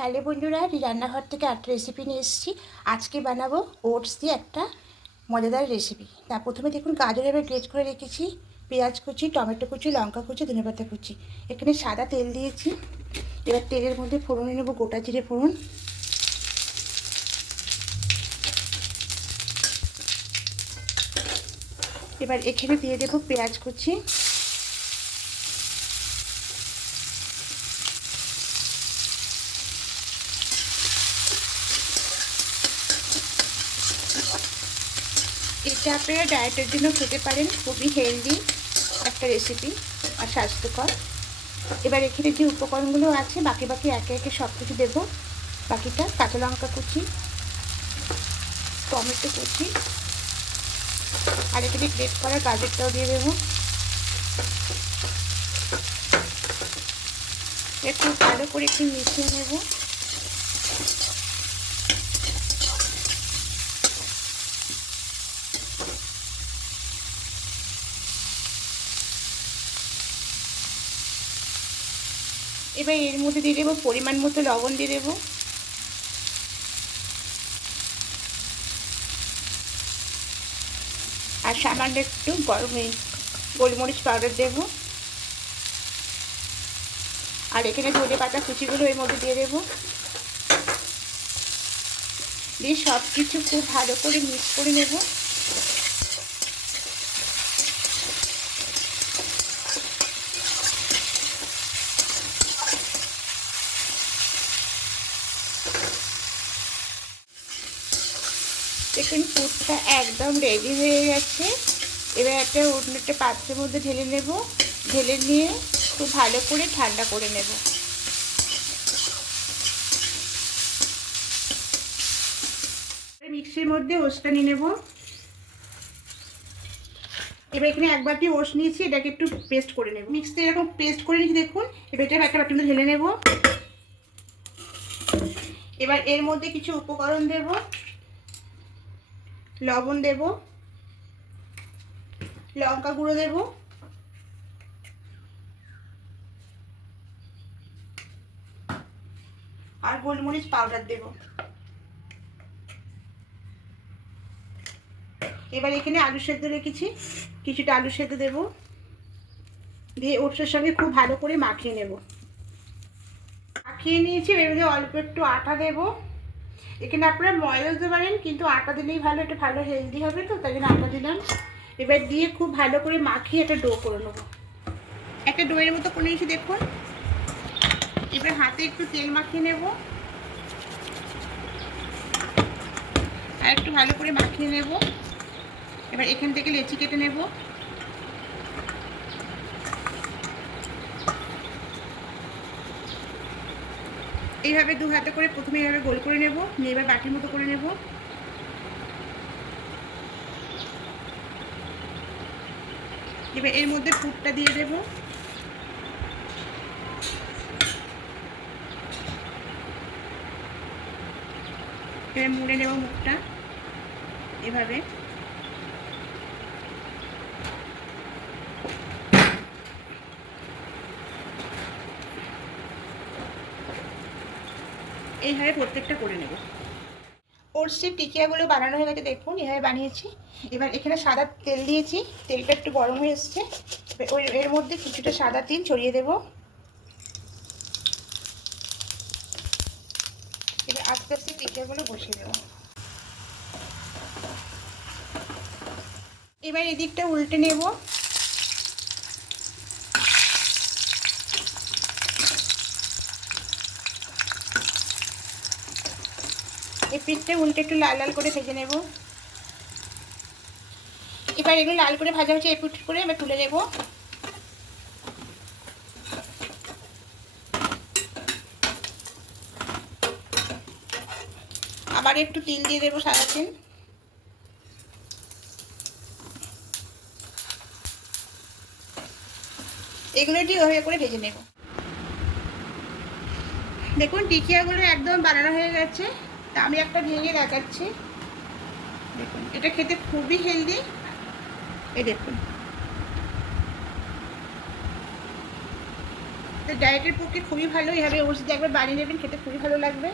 Hello বন্ধুরা রান্নাঘর থেকে একটা রেসিপি নিয়ে এসেছি। আজকে বানাবো ওটস দিয়ে একটা মজাদার রেসিপি তা প্রথমে দেখুন, গাজর এবার গ্রেট করে রেখেছি। পেঁয়াজ কুচি, টমেটো কুচি, লঙ্কা কুচি ধনেপাতা কুচি। এখানে সাদা তেল দিয়েছি। এবার তেলের মধ্যে ফোড়নে নেব, গোটা জিরে ফোড়ন। এবার এখানে দিয়ে দেবো পেঁয়াজ কুচি। এটা আপনারা ডায়েটের জন্য খেতে পারেন, খুবই হেলদি একটা রেসিপি আর স্বাস্থ্যকর। এবার এখানে যে উপকরণগুলো আছে, বাকি বাকি একে একে সব কিছু দেবো। বাকিটা কাঁচা লঙ্কা কুচি, টমেটো কুচি, আর এখানে গ্রেট করা গাজরটাও দিয়ে দেবো। একটু ভালো করে একটু মিশিয়ে নেব। এবার এর মধ্যে দিয়ে দেবো পরিমাণ মতো লবণ দিয়ে দেবো। আর সামান্য একটু গরম গোলমরিচ পাউডার দেব। আর এখানে ধনে পাতা কুচিগুলো এর মধ্যে দিয়ে দেবো। দিয়ে সব কিছু খুব ভালো করে মিক্স করে নেব। দেখুন পুরটা একদম রেডি হয়ে গেছে। এবার একটা অন্য একটা পাত্রের মধ্যে ঢেলে নেব। ঢেলে নিয়ে খুব ভালো করে ঠান্ডা করে নেব। মিক্সির মধ্যে ওষটা নিয়ে নেব। এবার এখানে এক বাটি ওষ নিয়েছি, এটাকে একটু পেস্ট করে নেব। মিক্সিতে এরকম পেস্ট করে নিয়েছি, দেখুন। এবার এটা একটা বাটির মধ্যে ঢেলে নেব। এবার এর মধ্যে কিছু উপকরণ দেবো। লবণ দেব, লঙ্কা গুঁড়ো দেব, আর গোলমরিচ পাউডার দেব। এবার এখানে আলু সেদ্ধ রেখেছি, কিছুটা আলু সেদ্ধ দেব, দিয়ে ওটসের সঙ্গে খুব ভালো করে মাখিয়ে নেব। মাখিয়ে নিয়েছি, এবার অল্প একটু আটা দেবো। এখানে আপনারা ময়দা দিতে পারেন, কিন্তু আটা দিলেই ভালো, এটা ভালো হেলদি হবে তো, তাই জন্য আটা দিলাম। এবার দিয়ে খুব ভালো করে মাখিয়ে একটা ডো করে নেব। একটা ডোয়ের মতো করে নিয়েছি, দেখুন। এবার হাতে একটু তেল মাখিয়ে নেব। আর একটু ভালো করে মাখিয়ে নেব। এবার এখান থেকে লেচি কেটে নেব। এইভাবে দু হাতে করে প্রথমে এইভাবে গোল করে নেব, নিয়ে এবার বাটির মতো করে নেব। এবার এর মধ্যে ফুটটা দিয়ে দেব। এবার মুড়ে নেব মুখটা। এভাবে। এইভাবে প্রত্যেকটা করে নেব। ওটসের টিকিয়াগুলো বানানো হয়ে গেছে, দেখুন এভাবে বানিয়েছি। এবার এখানে সাদা তেল দিয়েছি, তেলটা একটু গরম হয়ে এসছে। ওই, এর মধ্যে কিছুটা সাদা তিল ছড়িয়ে দেব। এবার আস্তে আস্তে টিকিয়াগুলো বসিয়ে দেব। এবার এদিকটা উল্টে নেব। এই পিঠটা উল্টে একটু লাল লাল করে ভেজে নেব। এবার এগুলো লাল করে ভাজা হচ্ছে এপিট করে এবার তুলে নেব। আবার একটু তিল দিয়ে দেবো তিল। এগুলো একটু ওভাবে করে ভেজে নেব। দেখুন, টিকিয়াগুলো একদম বানানো হয়ে গেছে। তা আমি একটা ভেঙে দেখাচ্ছি। দেখুন, এটা খেতে খুবই হেলদি এই দেখুন। তো ডায়েটের পক্ষে খুবই ভালো এভাবে ওষুধ একবার বানিয়ে নেবেন, খেতে খুবই ভালো লাগবে।